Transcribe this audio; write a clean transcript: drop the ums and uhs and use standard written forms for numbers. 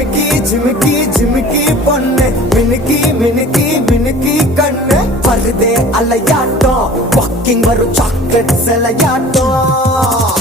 ஜிமிக்கி ஜிமிக்கி ஜிமிக்கி பொண்ணு மினுக்கி மினுக்கி மினுக்கி கண்ணு வருதே அலையாட்டம் வாக்கிங் வரும் சாக்லேட் சிலையாட்டம்